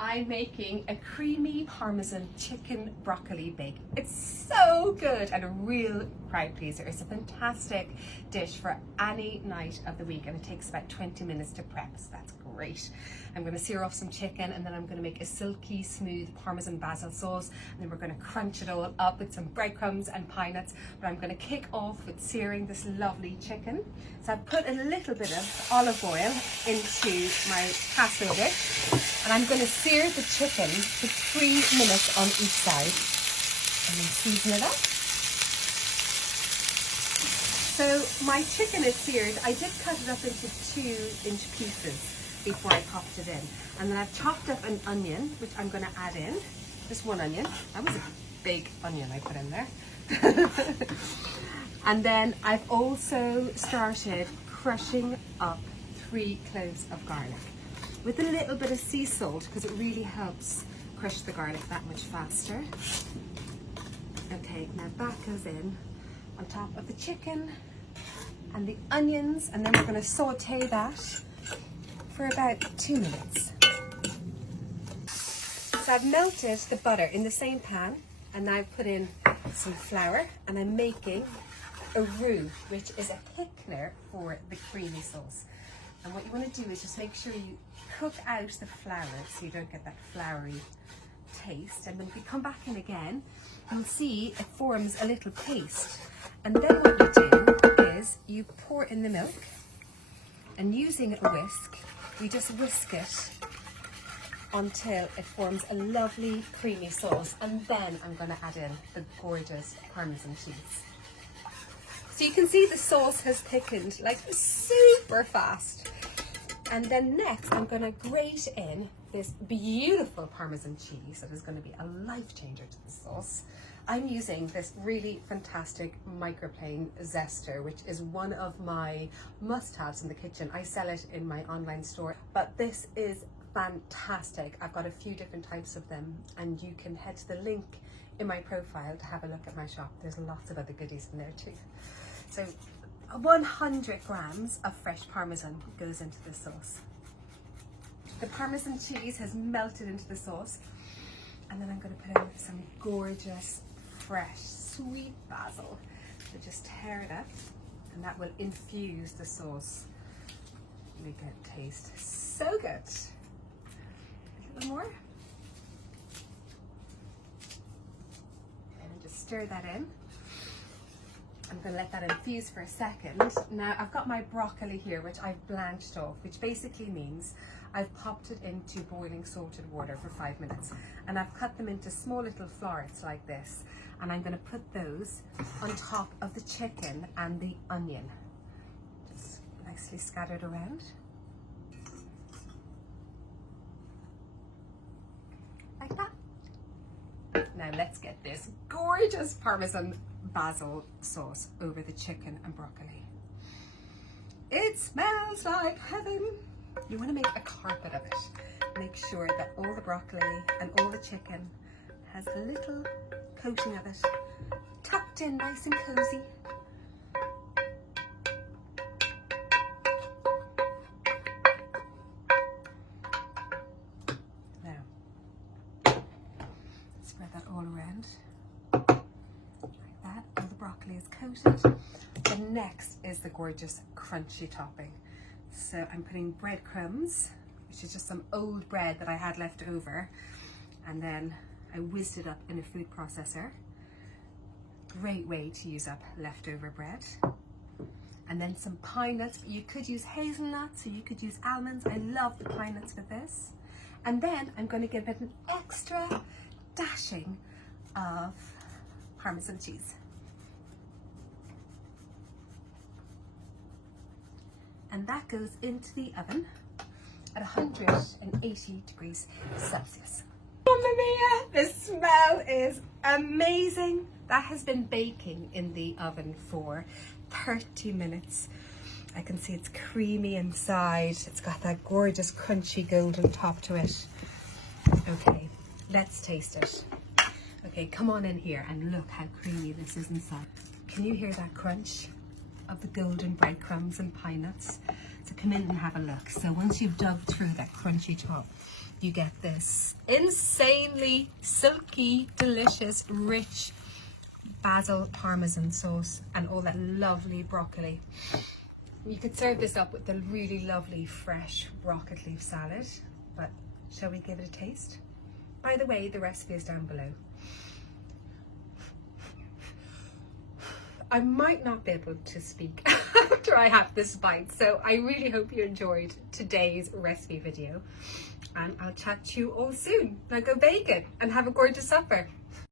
I'm making a creamy Parmesan chicken broccoli bake. It's so good and a real crowd pleaser. It's a fantastic dish for any night of the week, and it takes about 20 minutes to prep, so that's great. I'm going to sear off some chicken, and then I'm going to make a silky smooth Parmesan Basil sauce, and then we're going to crunch it all up with some breadcrumbs and pine nuts. But I'm going to kick off with searing this lovely chicken. So I've put a little bit of olive oil into my casserole dish, and I'm going to sear the chicken for 3 minutes on each side, and then season it up. So my chicken is seared. I did cut it up into 2-inch pieces before I popped it in. And then I've chopped up an onion, which I'm going to add in. Just one onion. That was a big onion I put in there. And then I've also started crushing up 3 cloves of garlic with a little bit of sea salt, because it really helps crush the garlic that much faster. Okay, now that goes in on top of the chicken and the onions, and then we're going to saute that for about 2 minutes. So I've melted the butter in the same pan, and now I've put in some flour, and I'm making a roux, which is a thickener for the creamy sauce. And what you want to do is just make sure you cook out the flour so you don't get that floury taste. And when we come back in again, you'll see it forms a little paste. And then what you do is you pour in the milk, and using a whisk, we just whisk it until it forms a lovely creamy sauce. And then I'm going to add in the gorgeous Parmesan cheese. So you can see the sauce has thickened like super fast. And then next I'm going to grate in this beautiful Parmesan cheese that is going to be a life changer to the sauce. I'm using this really fantastic microplane zester, which is one of my must-haves in the kitchen. I sell it in my online store, but this is fantastic. I've got a few different types of them, and you can head to the link in my profile to have a look at my shop. There's lots of other goodies in there too. So 100 grams of fresh Parmesan goes into the sauce. The Parmesan cheese has melted into the sauce, and then I'm going to put in some gorgeous fresh sweet basil. So just tear it up, and that will infuse the sauce. Make it taste so good. A little more. And just stir that in. I'm going to let that infuse for a second. Now I've got my broccoli here, which I've blanched off, which basically means I've popped it into boiling salted water for 5 minutes, and I've cut them into small little florets like this, and I'm going to put those on top of the chicken and the onion, just nicely scattered around. Like that. Now let's get this gorgeous Parmesan basil sauce over the chicken and broccoli. It smells like heaven. You want to make a carpet of it. Make sure that all the broccoli and all the chicken has a little coating of it, tucked in nice and cozy. Now, spread that all around. All the broccoli is coated. The next is the gorgeous crunchy topping. So I'm putting breadcrumbs, which is just some old bread that I had left over, and then I whizzed it up in a food processor. Great way to use up leftover bread. And then some pine nuts. You could use hazelnuts or you could use almonds. I love the pine nuts with this. And then I'm going to give it an extra dashing of Parmesan cheese. And that goes into the oven at 180 degrees Celsius. Mamma mia, the smell is amazing. That has been baking in the oven for 30 minutes. I can see it's creamy inside. It's got that gorgeous crunchy golden top to it. Okay, let's taste it. Okay, come on in here and look how creamy this is inside. Can you hear that crunch of the golden breadcrumbs and pine nuts? So come in and have a look. So once you've dug through that crunchy top, you get this insanely silky, delicious, rich basil parmesan sauce and all that lovely broccoli. You could serve this up with a really lovely fresh rocket leaf salad, but shall we give it a taste? By the way, the recipe is down below. I might not be able to speak after I have this bite, so I really hope you enjoyed today's recipe video, and I'll chat to you all soon. Now go bake it and have a gorgeous supper.